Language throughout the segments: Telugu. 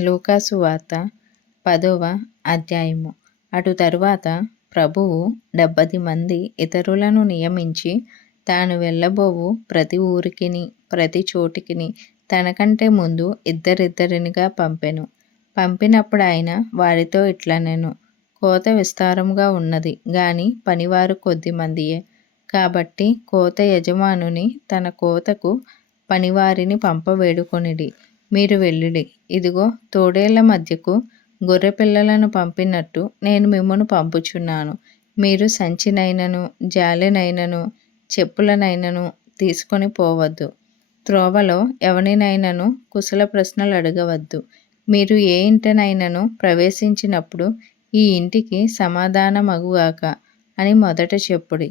లూకాసు వార్త పదవ అధ్యాయము. అటు తరువాత ప్రభువు డెబ్బది మంది ఇతరులను నియమించి తాను వెళ్ళబోవు ప్రతి ఊరికిని ప్రతి చోటికిని తనకంటే ముందు ఇద్దరిద్దరినిగా పంపెను. పంపినప్పుడు ఆయన వారితో ఇట్లనెను కోత విస్తారముగా ఉన్నది గాని పనివారు కొద్ది మందియే. కాబట్టి కోత యజమానుని తన కోతకు పనివారిని పంపవేడుకొనిడి. మీరు వెళ్ళుడి. ఇదిగో తోడేళ్ళ మధ్యకు గొర్రె పిల్లలను పంపినట్టు నేను మిమ్మను పంపుచున్నాను. మీరు సంచినైనను జాలెనైనను చెప్పులనైనను తీసుకొని పోవద్దు. త్రోవలో ఎవనినైనను కుశల ప్రశ్నలు అడగవద్దు. మీరు ఏ ఇంటనైనను ప్రవేశించినప్పుడు ఈ ఇంటికి సమాధానమగుగాక అని మొదట చెప్పుడి.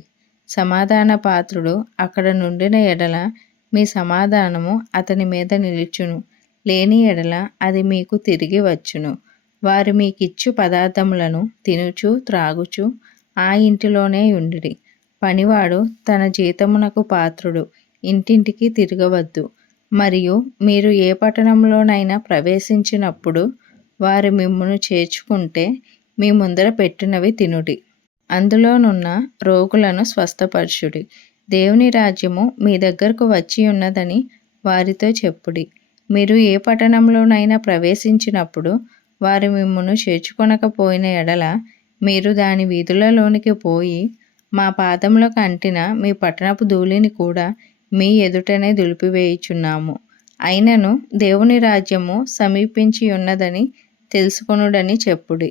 సమాధాన పాత్రుడు అక్కడ నుండిన ఎడల మీ సమాధానము అతని మీద నిలుచును. లేని ఎడల అది మీకు తిరిగి వచ్చును. వారు మీకిచ్చు పదార్థములను తినుచు త్రాగుచు ఆ ఇంటిలోనే ఉండిరి. పనివాడు తన జీతమునకు పాత్రుడు ఇంటింటికి తిరగవద్దు. మరియు మీరు ఏ పట్టణంలోనైనా ప్రవేశించినప్పుడు వారు మిమ్మును చేర్చుకుంటే మీ ముందర పెట్టినవి తినుడి. అందులోనున్న రోగులను స్వస్థపరచుడి. దేవుని రాజ్యము మీ దగ్గరకు వచ్చి ఉన్నదని వారితో చెప్పుడి. మీరు ఏ పట్టణంలోనైనా ప్రవేశించినప్పుడు వారు మిమ్మును చేర్చుకొనకపోయిన ఎడల మీరు దాని వీధులలోనికి పోయి మా పాదములకు అంటిన మీ పట్టణపు ధూళిని కూడా మీ ఎదుటనే దులిపివేయుచున్నాము. అయినను దేవుని రాజ్యము సమీపించి ఉన్నదని తెలుసుకొనుడని చెప్పుడి.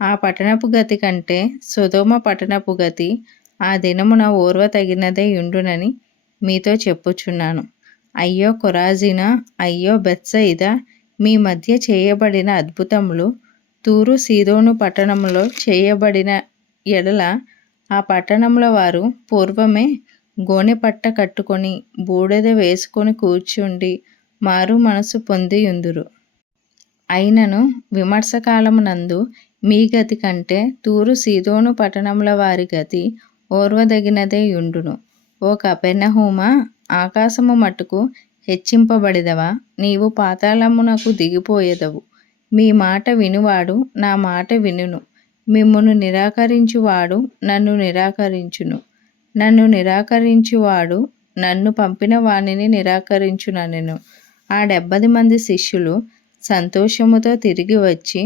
ఆ పట్టణపు గతి కంటే సుధోమ పట్టణపు గతి ఆ దినమున ఓర్వ తగినదే ఉండునని మీతో చెప్పుచున్నాను. అయ్యో కొరాజీనా అయ్యో బెత్సయిదా మీ మధ్య చేయబడిన అద్భుతములు తూరు సీదోను పట్టణంలో చేయబడిన ఎడల ఆ పట్టణంలో వారు పూర్వమే గోనెపట్ట కట్టుకొని బూడిద వేసుకొని కూర్చుండి మారు మనసు పొందియుందురు. అయినను విమర్శకాలమునందు మీ గతి కంటే తూరు సీదోను పట్టణముల వారి గతి ఓర్వదగినదే యుండును. ఓ కపెర్నహూమా ఆకాశము మట్టుకు హెచ్చింపబడిదవా? నీవు పాతాళమునకు దిగిపోయేదవు. మీ మాట వినువాడు నా మాట వినును. మిమ్మును నిరాకరించువాడు నన్ను నిరాకరించును. నన్ను నిరాకరించువాడు నన్ను పంపిన వాణిని నిరాకరించుననెను. ఆ డెబ్బది మంది శిష్యులు సంతోషముతో తిరిగి వచ్చి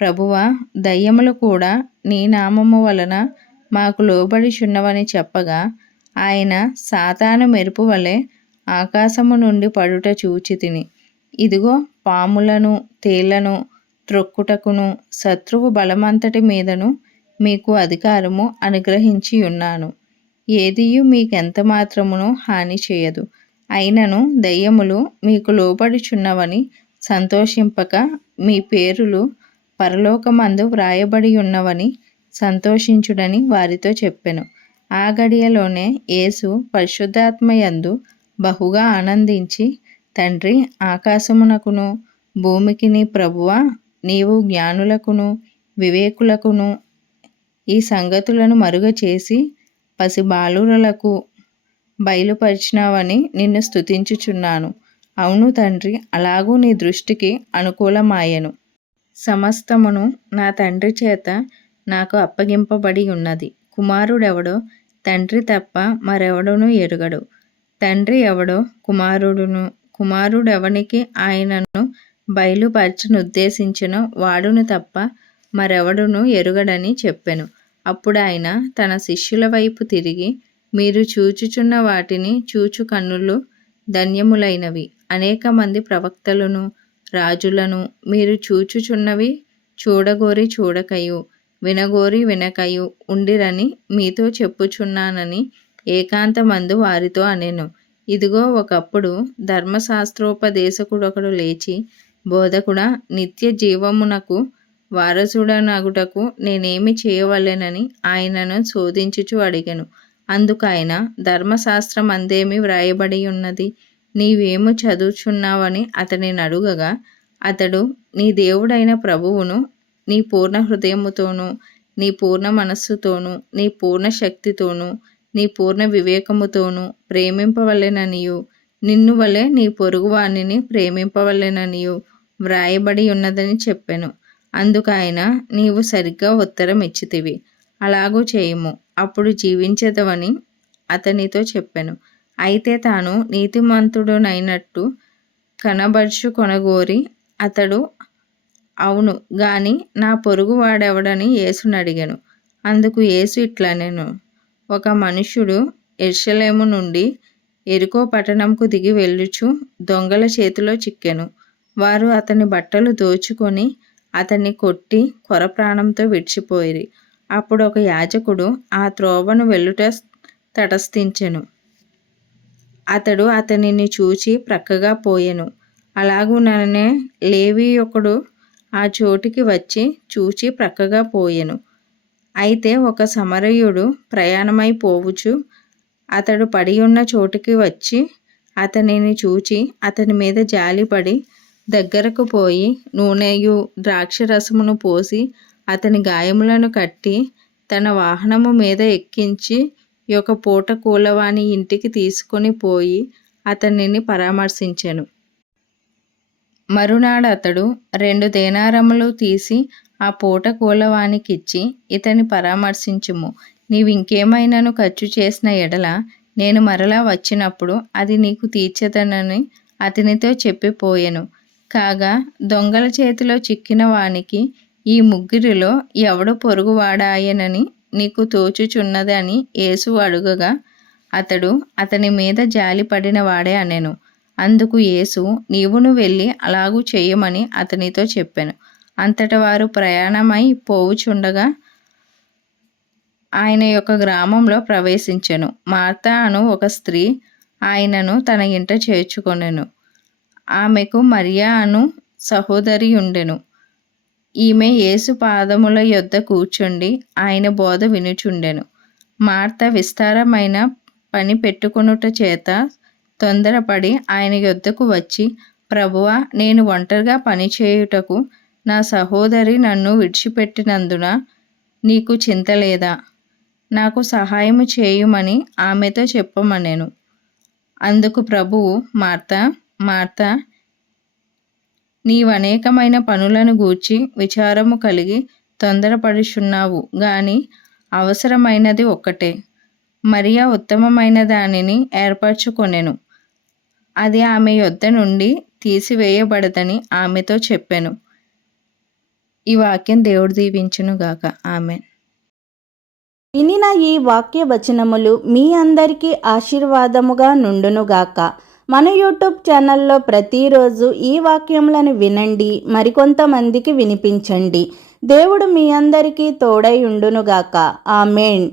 ప్రభువా దయ్యములు కూడా నీ నామము వలన మాకు లోబడి చున్నవని చెప్పగా ఆయన సాతాను మెరుపు వలె ఆకాశము నుండి పడుట చూచి తిని. ఇదిగో పాములను తేళ్ళను త్రొక్కుటకును శత్రువు బలమంతటి మీదను మీకు అధికారము అనుగ్రహించి ఉన్నాను. ఏదియు మీకెంత మాత్రమును హాని చేయదు. అయినను దయ్యములు మీకు లోపడుచున్నవని సంతోషింపక మీ పేరులు పరలోకమందు వ్రాయబడి ఉన్నవని సంతోషించుడని వారితో చెప్పెను. ఆ గడియలోనే యేసు పరిశుద్ధాత్మయందు బహుగా ఆనందించి తండ్రి ఆకాశమునకును భూమికిని ప్రభువా నీవు జ్ఞానులకును వివేకులకును ఈ సంగతులను మరుగచేసి పసిబాలురలకు బయలుపరిచినావని నిన్ను స్థుతించుచున్నాను అవును తండ్రి అలాగూ నీ దృష్టికి అనుకూలమాయెను. సమస్తమును నా తండ్రి చేత నాకు అప్పగింపబడి ఉన్నది. కుమారుడెవడో తండ్రి తప్ప మరెవడును ఎరుగడు. తండ్రి ఎవడో కుమారుడును కుమారుడెవనికి ఆయనను బయలుపరచనుద్దేశించినో వాడును తప్ప మరెవడును ఎరుగడని చెప్పెను. అప్పుడు ఆయన తన శిష్యుల వైపు తిరిగి మీరు చూచుచున్న వాటిని చూచు కన్నులు ధన్యములైనవి. అనేక మంది ప్రవక్తలను రాజులను మీరు చూచుచున్నవి చూడగోరి చూడకయు. వినగోరి వినకయు ఉండిరని మీతో చెప్పుచున్నానని ఏకాంతమందు వారితో అనెను. ఇదిగో ఒకప్పుడు ధర్మశాస్త్రోపదేశకుడొకడు లేచి బోధకుడా నిత్య జీవమునకు వారసుడనగుటకు నేనేమి చేయవలెనని ఆయనను శోధించుచు అడిగను. అందుకైన ధర్మశాస్త్రం అందేమి వ్రాయబడి ఉన్నది నీవేము చదువుచున్నావని అతనిని అడుగగా అతడు నీ దేవుడైన ప్రభువును నీ పూర్ణ హృదయముతోనూ నీ పూర్ణ మనస్సుతోనూ నీ పూర్ణ శక్తితోనూ నీ పూర్ణ వివేకముతోనూ ప్రేమింపవలెననియు. నిన్ను వలె నీ పొరుగువానిని ప్రేమింపవలెననియు. వ్రాయబడి ఉన్నదని చెప్పాను. అందుకు ఆయన నీవు సరిగ్గా ఉత్తరం ఇచ్చితివి అలాగూ చేయము. అప్పుడు జీవించదవని అతనితో చెప్పాను. అయితే తాను నీతిమంతుడునైనట్టు కనబరుచుకొనగోరి అతడు అవును గాని నా పొరుగు వాడెవడని యేసుని అడిగాను. అందుకు యేసు ఇట్లా నేను ఒక మనుష్యుడు ఎర్షలేము నుండి ఎరుకో పట్టణంకు దిగి వెళ్ళుచు దొంగల చేతిలో చిక్కెను. వారు అతని బట్టలు దోచుకొని అతన్ని కొట్టి కొర ప్రాణంతో విడిచిపోయిరి. అప్పుడు ఒక యాజకుడు ఆ త్రోవను వెళ్ళుట తటస్థించెను. అతడు అతనిని చూచి ప్రక్కగా పోయెను. అలాగుననే లేవి ఒకడు ఆ చోటికి వచ్చి చూచి ప్రక్కగా పోయెను. అయితే ఒక సమరయుడు ప్రయాణమై పోవుచు అతడు పడి ఉన్న చోటుకి వచ్చి అతనిని చూచి అతని మీద జాలిపడి దగ్గరకు పోయి నూనెయు ద్రాక్షరసమును పోసి అతని గాయములను కట్టి తన వాహనము మీద ఎక్కించి ఒక పూట కూలవాని ఇంటికి తీసుకొని పోయి అతనిని పరామర్శించెను. మరునాడు అతడు రెండు దేనారములు తీసి ఆ పూట కూలవానికిచ్చి ఇతని పరామర్శించుము. నీవు ఇంకేమైనాను ఖర్చు చేసిన ఎడల నేను మరలా వచ్చినప్పుడు అది నీకు తీర్చదనని అతనితో చెప్పిపోయెను. కాగా దొంగల చేతిలో చిక్కిన వానికి ఈ ముగ్గురిలో ఎవడు పొరుగువాడాయనని నీకు తోచుచున్నదని యేసు అడుగగా అతడు అతని మీద జాలిపడిన వాడే అనెను. అందుకు యేసు నీవును వెళ్ళి అలాగూ చేయమని అతనితో చెప్పాను. అంతట వారు ప్రయాణమై పోవుచుండగా ఆయన యొక్క గ్రామంలో ప్రవేశించెను. మార్త అను ఒక స్త్రీ ఆయనను తన ఇంట చేర్చుకొనెను. ఆమెకు మరియా అను సహోదరి ఉండెను ఈమె యేసు పాదముల యొద్ద కూర్చుండి ఆయన బోధ వినుచుండెను. మార్త విస్తారమైన పని పెట్టుకొనుట చేత తొందరపడి ఆయన యొద్దకు వచ్చి ప్రభువా నేను ఒంటరిగా పనిచేయుటకు నా సహోదరి నన్ను విడిచిపెట్టినందున నీకు చింత లేదా? నాకు సహాయము చేయుమని ఆమెతో చెప్పమనెను. అందుకు ప్రభువు మార్త మార్త నీవనేకమైన పనులను గూర్చి విచారము కలిగి తొందరపడుచున్నావు గాని అవసరమైనది ఒక్కటే. మరియా ఉత్తమమైన దానిని ఏర్పరచుకొనెను. అది ఆమె యొద్ద నుండి తీసివేయబడదని ఆమెతో చెప్పాను. ఈ వాక్యం దేవుడు దీవించునుగాక ఆమె వినిన ఈ వాక్య వచనములు మీ అందరికీ ఆశీర్వాదముగా నుండునుగాక మన యూట్యూబ్ ఛానల్లో ప్రతిరోజు ఈ వాక్యములను వినండి మరికొంతమందికి వినిపించండి. దేవుడు మీ అందరికీ తోడై ఉండునుగాక ఆమెన్.